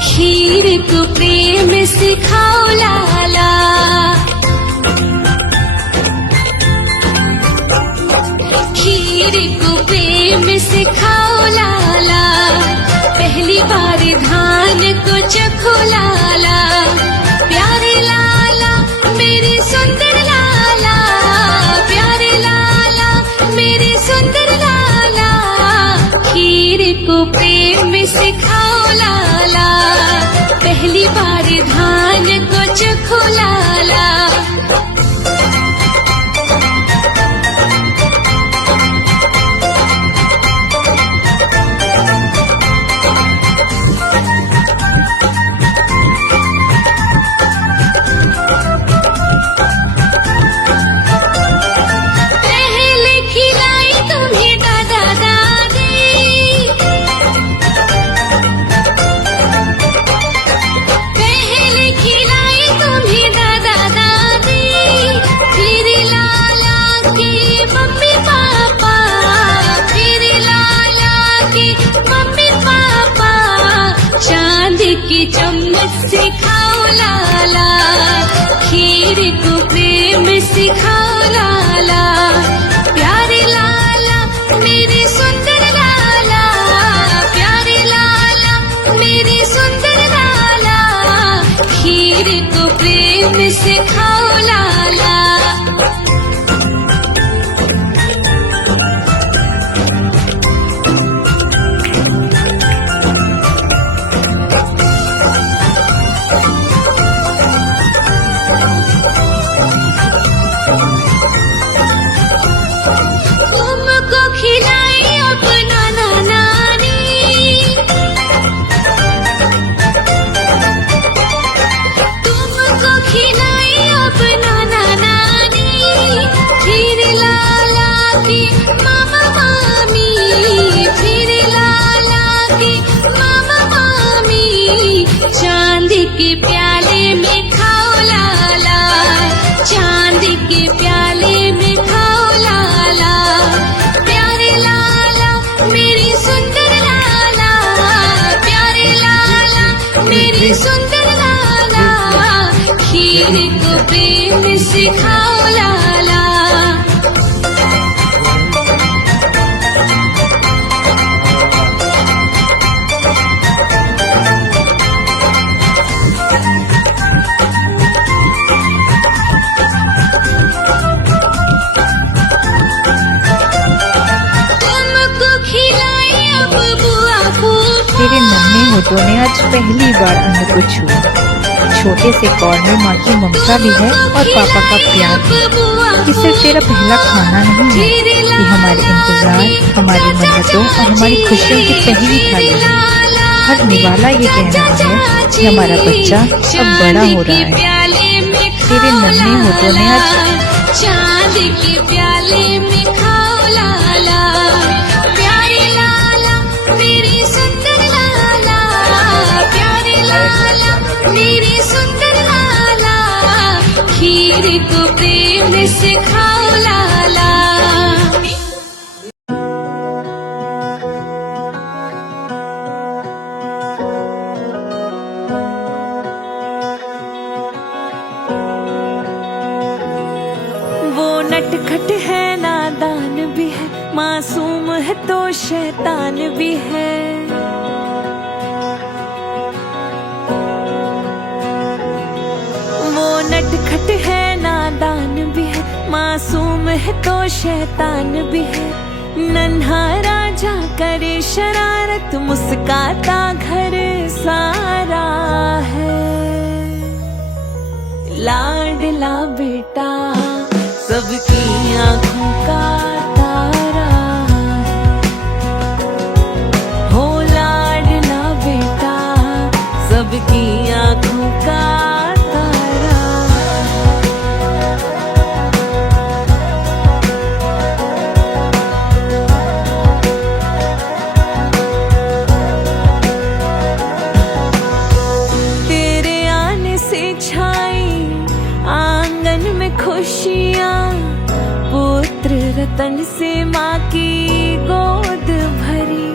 खीर को प्रेम सिखाओ लाला। खीर को प्रेम सिखाओ लाला, पहली बार धान को चखो लाला। प्यारे लाला मेरे सुंदर लाला, प्यारे लाला मेरे सुंदर लाला। खीर को प्रेम सिखाओ लाला, पहली बार धान को चखो लाला। की चम्मच सिखाओ लाला, खीर को प्रेम सिखाओ लाला। प्यारे लाला मेरे सुंदर लाला, प्यारे लाला मेरे सुंदर लाला। खीर को प्रेम सिखाओ लाला। चांदी के प्याले में खाओ लाला, चांदी के प्याले में खाओ लाला। प्यारे लाला मेरी सुंदर लाला, प्यारे लाला मेरी सुंदर लाला। खीर को प्रेम सिखाओ लाला। तेरे नन्हे होठों ने आज पहली बार अन्न को छुआ। छोटे से कौर में माँ की ममता भी है और पापा का प्यार भी। ये सिर्फ तेरा पहला खाना नहीं है, ये हमारे इंतजार, हमारी मन्नतों और हमारी खुशियों की पहली थाली है। हर निवाला ये कह रहा है कि हमारा बच्चा अब बड़ा हो रहा है। तेरे नन्हे होठों ने आज चांदी के प्याले में खाओ लाला। प्यारे लाला मेरी सुंदर लाला, प्यारे लाला मेरी सुंदर लाला। खीर को प्रेम सिखाओ लाला। नटखट है नादान भी है, मासूम है तो शैतान भी है। वो नटखट है नादान भी है, मासूम है तो शैतान भी है। नन्हा राजा करे शरारत, मुस्काता घर सारा है। लाडला बेटा सबकी आँखों का तारा है, हो लाडला बेटा सबकी आँखों का तारा। तेरे आने से छाई आंगन में खुशियाँ, पुत्र रतन से माँ की गोद भरी।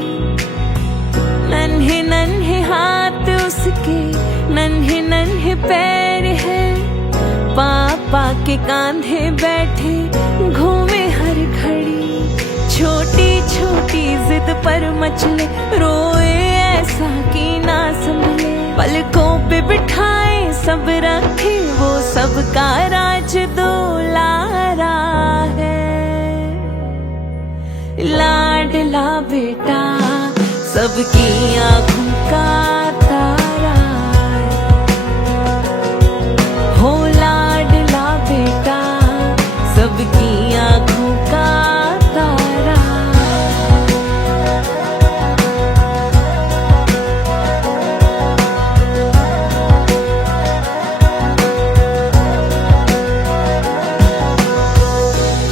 नन्हे नन्हे हाथ उसके नन्हे नन्हे पैर है, पापा के कांधे बैठे घूमे हर घड़ी, छोटी छोटी जिद पर मचले, रोए ऐसा कि ना संभले, पलकों पे बिठाए सब रखे, वो सबका राज दुलारा है। लाडला बेटा सबकी आंखों का तारा हो, लाडला बेटा सबकी आंखों का तारा।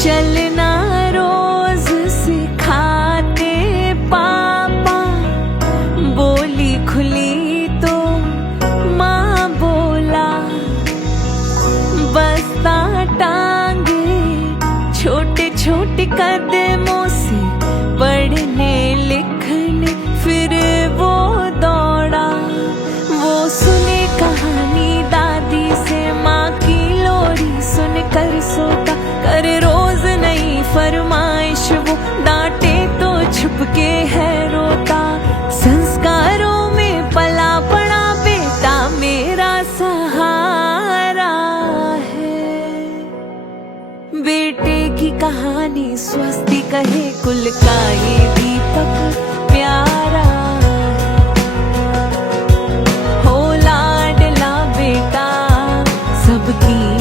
चलना रोज सिखाते पापा, बोली खुली तो माँ बोला, बस्ता टांगे छोटे छोटे कदमों से पढ़ने लिखने, फिर वो दौड़ा, वो सुने कहानी दादी से, माँ की लोरी सुनकर सोता, करे रोज नई फरमाइश, वो डांटे तो छुपके है रोता, संस्कारों में पला पड़ा बेटा मेरा सहारा है। बेटे की कहानी स्वस्ति कहे, कुल का ये दीपक प्यारा हो, लाडला बेटा सबकी